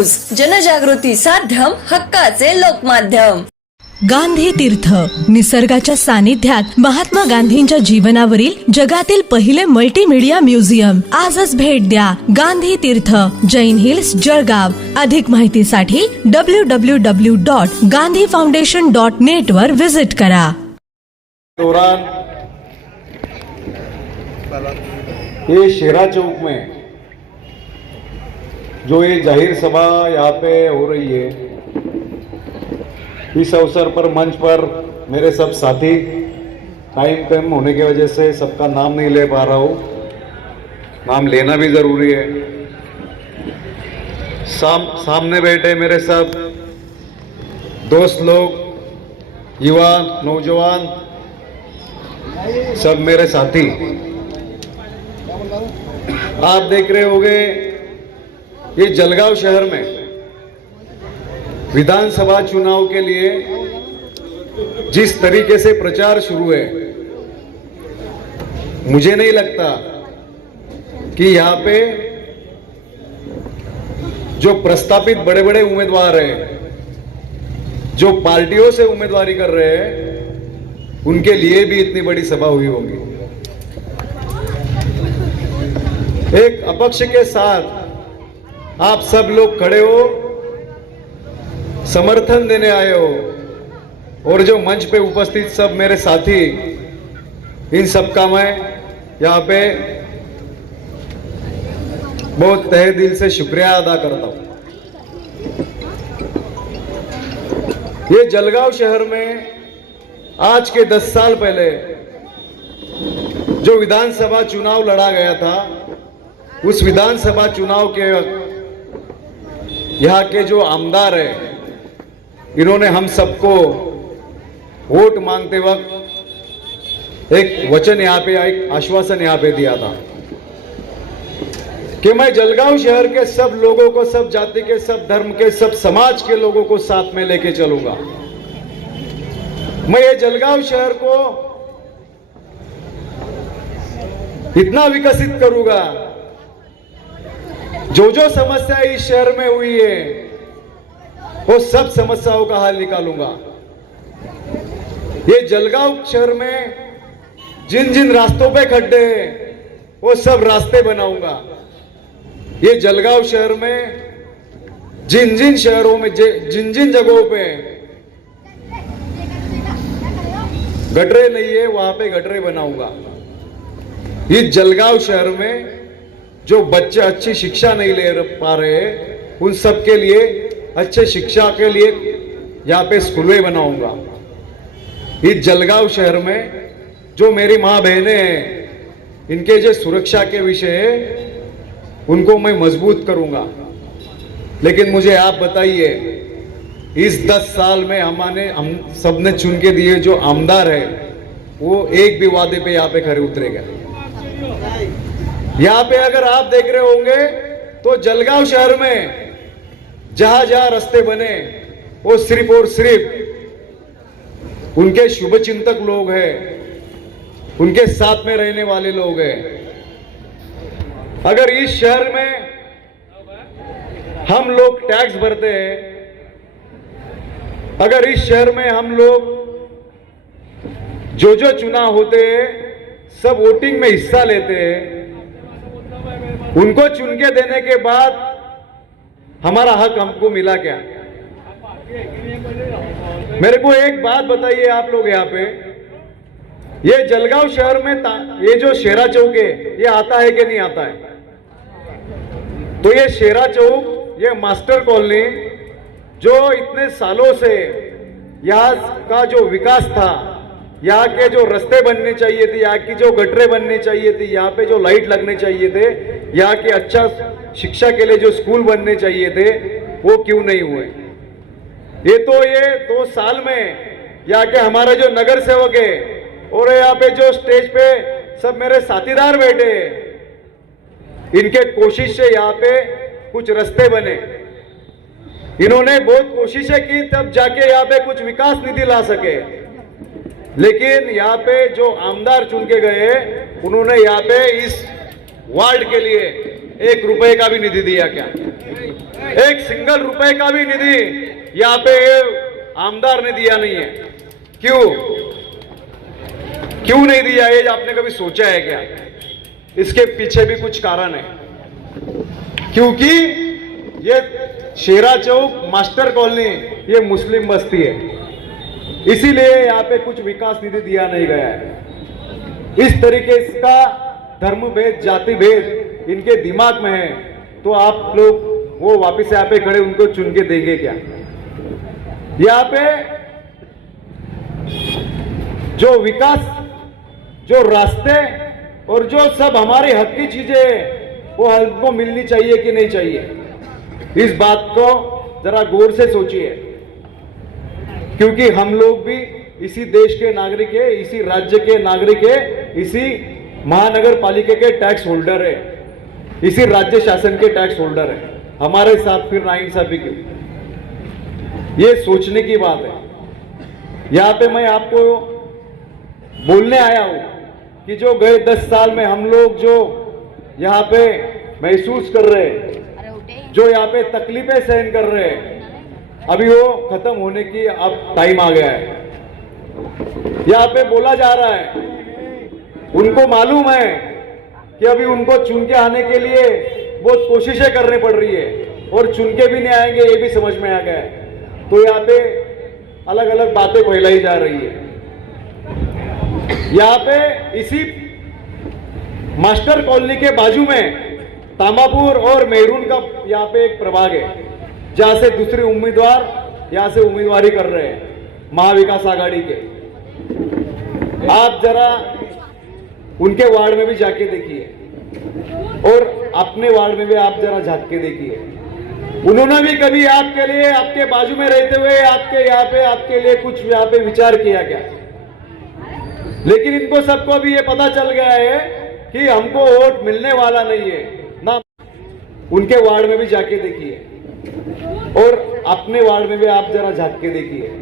News, जनजागृती साध्यम, हक्काचे लोकमाध्यम। गांधी तीर्थ, निसर्गाच्या सानिध्यात महात्मा गांधींच्या जीवनावरील जगातील पहिले मल्टीमीडिया म्युझियम। आजच भेट द्या गांधी तीर्थ, जैन हिल्स, जळगाव। अधिक माहितीसाठी www.gandhifoundation.net वर विजिट करा। दौरान ये शेरा चौक में जो ये जाहिर सभा यहाँ पे हो रही है, इस अवसर पर मंच पर मेरे सब साथी, टाइम कम होने की वजह से सबका नाम नहीं ले पा रहा हूँ, नाम लेना भी ज़रूरी है। सामने बैठे मेरे सब दोस्त लोग, युवा, नौजवान, सब मेरे साथी, आप देख रहे होंगे ये जलगांव शहर में विधानसभा चुनाव के लिए जिस तरीके से प्रचार शुरू है, मुझे नहीं लगता कि यहाँ पे जो प्रस्तापित बड़े बड़े उम्मीदवार हैं, जो पार्टियों से उम्मीदवारी कर रहे हैं, उनके लिए भी इतनी बड़ी सभा हुई होगी। एक अपक्ष के साथ आप सब लोग खड़े हो, समर्थन देने आए हो, और जो मंच पे उपस्थित सब मेरे साथी, इन सबका मैं यहाँ पे बहुत तहे दिल से शुक्रिया अदा करता हूँ। ये जलगांव शहर में आज के 10 साल पहले जो विधानसभा चुनाव लड़ा गया था, उस विधानसभा चुनाव के यहाँ के जो आमदार है, इन्होंने हम सबको वोट मांगते वक्त एक वचन यहाँ पे, एक आश्वासन यहाँ पे दिया था कि मैं जलगांव शहर के सब लोगों को, सब जाति के, सब धर्म के, सब समाज के लोगों को साथ में लेके चलूंगा। मैं ये जलगांव शहर को इतना विकसित करूंगा, जो जो समस्या इस शहर में हुई है, वो सब समस्याओं का हल निकालूंगा। ये जलगांव शहर में जिन जिन रास्तों पे खड्डे हैं, वो सब रास्ते बनाऊंगा। ये जलगांव शहर में जिन जिन शहरों में, जिन जिन जगहों पे गटरे नहीं है, वहां पे गटरे बनाऊंगा। इस जलगांव शहर में जो बच्चे अच्छी शिक्षा नहीं ले पा रहे, उन सब के लिए अच्छे शिक्षा के लिए यहाँ पे स्कूलें बनाऊंगा। इस जलगांव शहर में जो मेरी माँ बहनें हैं, इनके जो सुरक्षा के विषय है, उनको मैं मजबूत करूंगा। लेकिन मुझे आप बताइए, इस 10 साल में हम सबने चुन के दिए जो आमदार है, वो एक भी वादे पे यहाँ पे खरे उतरेगा? यहाँ पे अगर आप देख रहे होंगे तो जलगांव शहर में जहां जहां रास्ते बने, वो सिर्फ और सिर्फ उनके शुभ चिंतक लोग हैं, उनके साथ में रहने वाले लोग हैं। अगर इस शहर में हम लोग टैक्स भरते हैं, अगर इस शहर में हम लोग जो जो चुनाव होते हैं, सब वोटिंग में हिस्सा लेते हैं, उनको चुन के देने के बाद हमारा हक हमको मिला क्या? मेरे को एक बात बताइए आप लोग, यहाँ पे ये जलगांव शहर में ये जो शेरा चौक है, ये आता है कि नहीं आता है? तो ये शेरा चौक, ये मास्टर कॉलोनी, जो इतने सालों से यहाँ का जो विकास था, यहाँ के जो रास्ते बनने चाहिए थे, यहाँ की जो गटरे बनने चाहिए थे, यहाँ पे जो लाइट लगने चाहिए थे, यहाँ के अच्छा शिक्षा के लिए जो स्कूल बनने चाहिए थे, वो क्यों नहीं हुए? ये 2 साल में यहाँ के हमारे जो नगर सेवक है, और यहाँ पे जो स्टेज पे सब मेरे साथीदार बैठे, इनके कोशिश से यहाँ पे कुछ रास्ते बने। इन्होंने बहुत कोशिशें की, तब जाके यहाँ पे कुछ विकास निधि ला सके। लेकिन यहाँ पे जो आमदार चुन के गए, उन्होंने यहाँ पे इस वार्ड के लिए 1 रुपए का भी निधि दिया क्या? एक सिंगल रुपए का भी निधि यहाँ पे आमदार ने दिया नहीं है। क्यों नहीं दिया, ये आपने कभी सोचा है क्या? इसके पीछे भी कुछ कारण है, क्योंकि ये शेरा चौक मास्टर कॉलोनी ये मुस्लिम बस्ती है, इसीलिए यहाँ पे कुछ विकास निधि दिया नहीं गया है। इस तरीके का धर्म भेद, जाति भेद इनके दिमाग में है, तो आप लोग वो वापस यहाँ पे खड़े उनको चुन के देंगे क्या? यहाँ पे जो विकास, जो रास्ते और जो सब हमारे हक की चीजें हैं वो हमको मिलनी चाहिए कि नहीं चाहिए, इस बात को जरा गौर से सोचिए, क्योंकि हम लोग भी इसी देश के नागरिक है, इसी राज्य के नागरिक है, इसी महानगर पालिका के टैक्स होल्डर है, इसी राज्य शासन के टैक्स होल्डर है। हमारे साथ फिर नाइंसाफी क्यों? ये सोचने की बात है। यहां पे मैं आपको बोलने आया हूं कि जो गए 10 साल में हम लोग जो यहाँ पे महसूस कर रहे हैं, जो यहाँ पे तकलीफें सहन कर रहे हैं, अभी वो खत्म होने की अब टाइम आ गया है। यहाँ पे बोला जा रहा है, उनको मालूम है कि अभी उनको चुन के आने के लिए बहुत कोशिशें करनी पड़ रही है और चुन के भी नहीं आएंगे, ये भी समझ में आ गया है। तो यहाँ पे अलग अलग बातें फैलाई जा रही है। यहाँ पे इसी मास्टर कॉलोनी के बाजू में तामापुर और मेहरून का यहाँ पे एक प्रभाग है, जहां से दूसरे उम्मीदवार यहाँ से उम्मीदवारी कर रहे हैं महाविकास आघाड़ी के। आप जरा उनके वार्ड में भी जाके देखिए और अपने वार्ड में भी आप जरा झांक के देखिए। उन्होंने भी कभी आपके लिए, आपके बाजू में रहते हुए आपके यहाँ पे आपके लिए कुछ यहाँ पे विचार किया क्या? लेकिन इनको सबको भी ये पता चल गया है कि हमको वोट मिलने वाला नहीं है ना। उनके वार्ड में भी जाके देखिए और अपने वार्ड में भी आप जरा झांक के देखिए।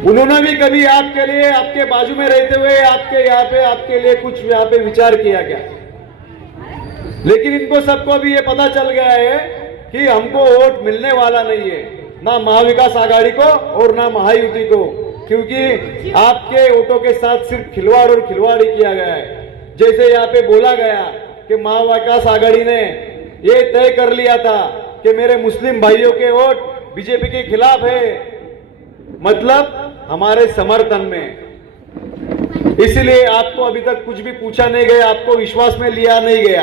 उन्होंने भी कभी आपके लिए, आपके बाजू में रहते हुए आपके यहाँ पे आपके लिए कुछ यहाँ पे विचार किया क्या? लेकिन इनको सबको भी ये पता चल गया है कि हमको वोट मिलने वाला नहीं है, ना महाविकास आघाड़ी को और ना महायुति को, क्योंकि आपके वोटों के साथ सिर्फ खिलवाड़ और खिलवाड़ ही किया गया है। जैसे यहाँ पे बोला गया कि महाविकास आघाड़ी ने ये तय कर लिया था कि मेरे मुस्लिम भाइयों के वोट बीजेपी के खिलाफ है, मतलब हमारे समर्थन में। इसलिए आपको अभी तक कुछ भी पूछा नहीं गया, आपको विश्वास में लिया नहीं गया,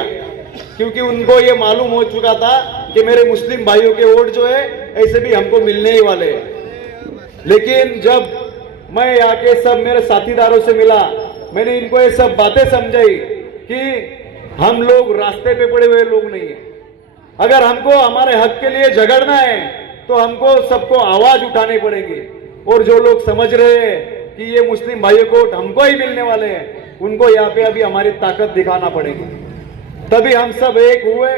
क्योंकि उनको ये मालूम हो चुका था कि मेरे मुस्लिम भाइयों के वोट जो है ऐसे भी हमको मिलने ही वाले हैं। लेकिन जब मैं यहाँ के सब मेरे साथीदारों से मिला, मैंने इनको ये सब बातें समझाई कि हम लोग रास्ते पे पड़े हुए लोग नहीं है। अगर हमको हमारे हक के लिए झगड़ना है तो हमको सबको आवाज उठाने पड़ेगी, और जो लोग समझ रहे हैं कि ये मुस्लिम भाइयों को हमको ही मिलने वाले हैं, उनको यहाँ पे अभी हमारी ताकत दिखाना पड़ेगी। तभी हम सब एक हुए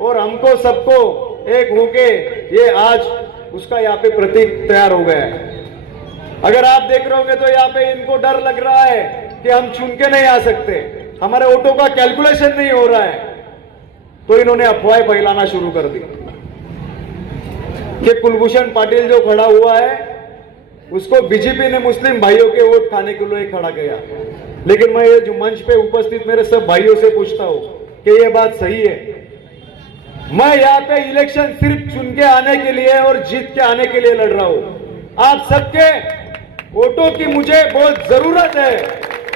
और हमको सबको एक होके ये आज उसका यहाँ पे प्रतीक तैयार हो गया है। अगर आप देख रहे होंगे तो यहाँ पे इनको डर लग रहा है कि हम चुन के नहीं आ सकते, हमारे वोटों का कैलकुलेशन नहीं हो रहा है, तो इन्होंने अफवाहें फैलाना शुरू कर दी कि कुलभूषण पाटिल जो खड़ा हुआ है उसको बीजेपी ने मुस्लिम भाइयों के वोट खाने के लिए खड़ा किया। लेकिन मैं ये जो मंच पे उपस्थित मेरे सब भाइयों से पूछता हूं कि ये बात सही है? मैं यहाँ पे इलेक्शन सिर्फ चुन के आने के लिए और जीत के आने के लिए लड़ रहा हूं। आप सबके वोटों की मुझे बहुत जरूरत है,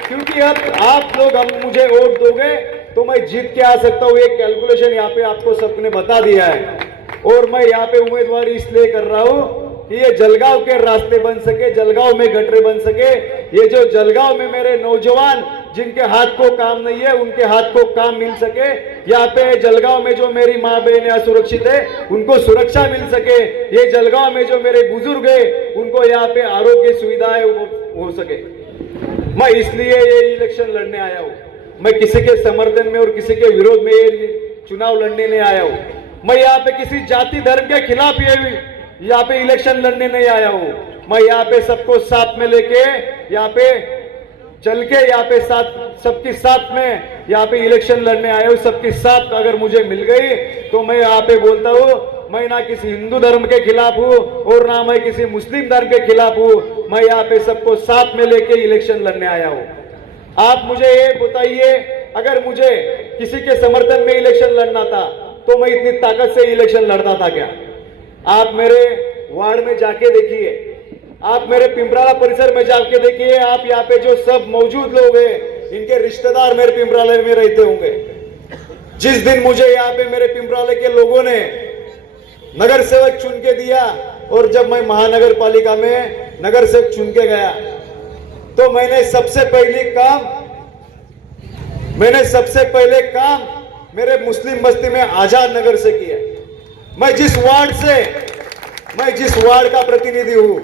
क्योंकि अब आप लोग हम मुझे वोट दोगे तो मैं जीत के आ सकता हूं। एक कैलकुलेशन यहाँ पे आपको सबने बता दिया है, और मैं यहाँ पे उम्मीदवारी इसलिए कर रहा हूं कि ये जलगांव के रास्ते बन सके, जलगांव में गटरे बन सके। ये जो जलगांव में मेरे नौजवान जिनके हाथ को काम नहीं है उनके हाथ को काम मिल सके। यहाँ पे जलगांव में जो मेरी माँ बहन असुरक्षित है उनको सुरक्षा मिल सके। ये जलगांव में जो मेरे बुजुर्ग है उनको यहाँ पे आरोग्य सुविधाएं हो सके। मैं इसलिए ये इलेक्शन लड़ने आया हूँ। मैं किसी के समर्थन में और किसी के विरोध में ये चुनाव लड़ने नहीं आया हूँ। मैं यहाँ पे किसी जाति धर्म के खिलाफ यहाँ पे इलेक्शन लड़ने नहीं आया हूँ। मैं यहाँ पे सबको साथ में लेके यहाँ पे चल के यहाँ पे सबके साथ में यहाँ पे इलेक्शन लड़ने आया हूँ। सबके साथ अगर मुझे मिल गई तो मैं यहाँ पे बोलता हूँ मैं ना किसी हिंदू धर्म के खिलाफ हूँ और ना मैं किसी मुस्लिम धर्म के खिलाफ हूँ। मैं यहाँ पे सबको साथ में लेके इलेक्शन लड़ने आया हूँ। आप मुझे ये बताइए, अगर मुझे किसी के समर्थन में इलेक्शन लड़ना था तो मैं इतनी ताकत से इलेक्शन लड़ता था क्या? आप मेरे वार्ड में जाके देखिए, आप मेरे पिंपराला परिसर में जाके देखिए, आप यहाँ पे जो सब मौजूद लोग हैं इनके रिश्तेदार मेरे पिंपराले में रहते होंगे। जिस दिन मुझे यहाँ पे मेरे पिंपराले के लोगों ने नगर सेवक चुन के दिया और जब मैं महानगर पालिका में नगर सेवक चुन के गया तो मैंने सबसे पहले काम मेरे मुस्लिम बस्ती में आजाद नगर से किया। मैं जिस वार्ड का प्रतिनिधि हूं,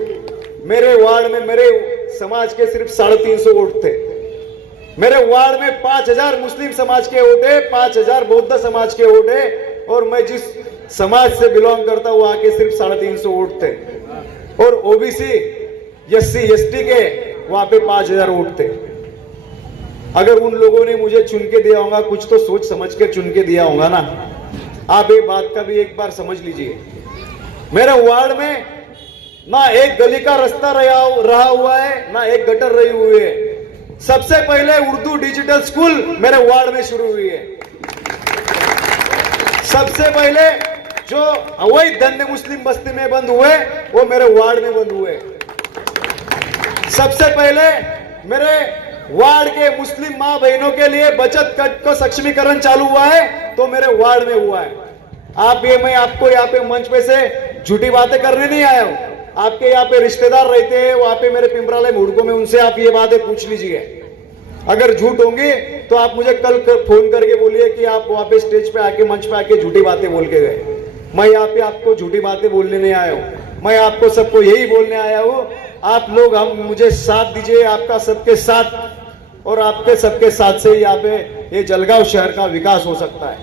मेरे वार्ड में मेरे समाज के सिर्फ 350 वोट थे। मेरे वार्ड में 5000 मुस्लिम समाज के वोट है, 5000 बौद्ध समाज के वोट है और मैं जिस समाज से बिलोंग करता हूं वहां के सिर्फ 350 वोट थे और ओबीसी एससी एसटी के वहां पे 5000 वोट थे। अगर उन लोगों ने मुझे चुन के दिया होगा, कुछ तो सोच समझ के चुन के दिया होगा ना। आप ये बात का भी एक बार समझ लीजिए। मेरे वार्ड में ना एक गली का रास्ता रहा हुआ है, ना एक गटर रही हुई है। सबसे पहले उर्दू डिजिटल स्कूल मेरे वार्ड में शुरू हुई है। सबसे पहले जो अवैध धंधे मुस्लिम बस्ती में बंद हुए वो मेरे वार्ड में बंद हुए। सबसे पहले मेरे वार्ड के मुस्लिम मां बहनों के लिए बचत कट को सक्षमीकरण चालू हुआ है तो मेरे वार्ड में हुआ है। मैं आपको यहाँ पे मंच पे से झूठी बातें करने नहीं आया हूं। आपके यहाँ पे रिश्तेदार रहते हैं वहां पे मेरे पिंपराले मुड़को में, उनसे आप ये बातें पूछ लीजिए। अगर झूठ होंगी तो आप मुझे कल फोन करके बोलिए कि आप वहां पे स्टेज पे आके मंच पे आके झूठी बातें बोल के गए। मैं यहाँ पे आपको झूठी बातें बोलने नहीं आया हूँ। मैं आपको सबको यही बोलने आया हूँ, आप लोग मुझे साथ दीजिए। आपका सबके साथ और आपके सबके साथ से यहाँ पे ये जलगांव शहर का विकास हो सकता है।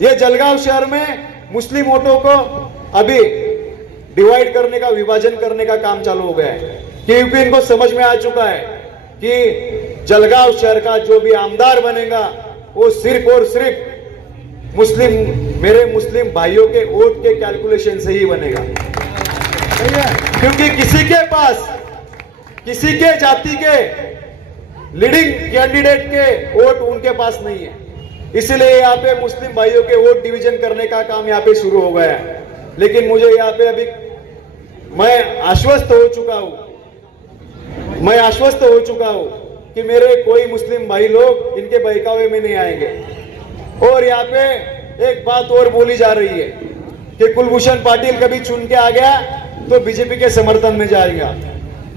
ये जलगांव शहर में मुस्लिम वोटों को अभी डिवाइड करने का, विभाजन करने का काम चालू हो गया है क्योंकि इनको समझ में आ चुका है कि जलगांव शहर का जो भी आमदार बनेगा वो सिर्फ और सिर्फ मेरे मुस्लिम भाइयों के वोट के कैलकुलेशन से ही बनेगा। क्योंकि किसी के जाति के लीडिंग कैंडिडेट के वोट उनके पास नहीं है, इसलिए यहाँ पे मुस्लिम भाइयों के वोट डिवीजन करने का काम यहाँ पे शुरू हो गया है। लेकिन मुझे यहाँ पे अभी मैं आश्वस्त हो चुका हूं कि मेरे कोई मुस्लिम भाई लोग इनके बहकावे में नहीं आएंगे। और यहाँ पे एक बात और बोली जा रही है कि कुलभूषण पाटिल कभी चुन के आ गया तो बीजेपी के समर्थन में जाएगा।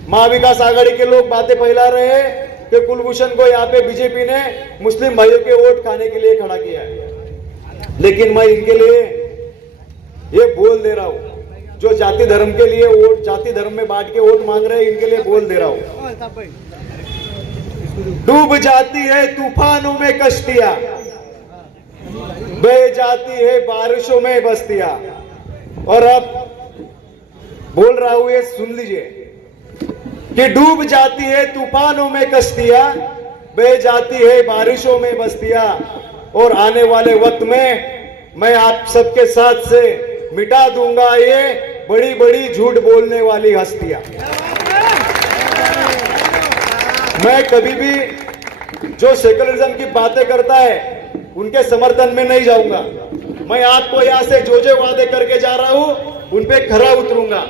महाविकास आघाड़ी के लोग बातें फैला रहे हैं कि कुलभूषण को यहाँ पे बीजेपी ने मुस्लिम भाइयों के वोट खाने के लिए खड़ा किया है। लेकिन मैं इनके लिए ये बोल दे रहा हूं, जो जाति धर्म के लिए वोट, जाति धर्म में बांट के वोट मांग रहे हैं, इनके लिए बोल दे रहा हूं। डूब जाती है तूफानों में कश्तियां, बह जाती है बारिशों में बस्तियां। और अब बोल रहा हूं, ये सुन लीजिए कि डूब जाती है तूफानों में कश्तियां, बह जाती है बारिशों में बस्तियां। और आने वाले वक्त में मैं आप सबके साथ से मिटा दूंगा ये बड़ी बड़ी झूठ बोलने वाली हस्तियां। मैं कभी भी जो सेकुलरिज्म की बातें करता है उनके समर्थन में नहीं जाऊंगा। मैं आपको यहां से जो वादे करके जा रहा हूं उन पे खरा उतरूंगा।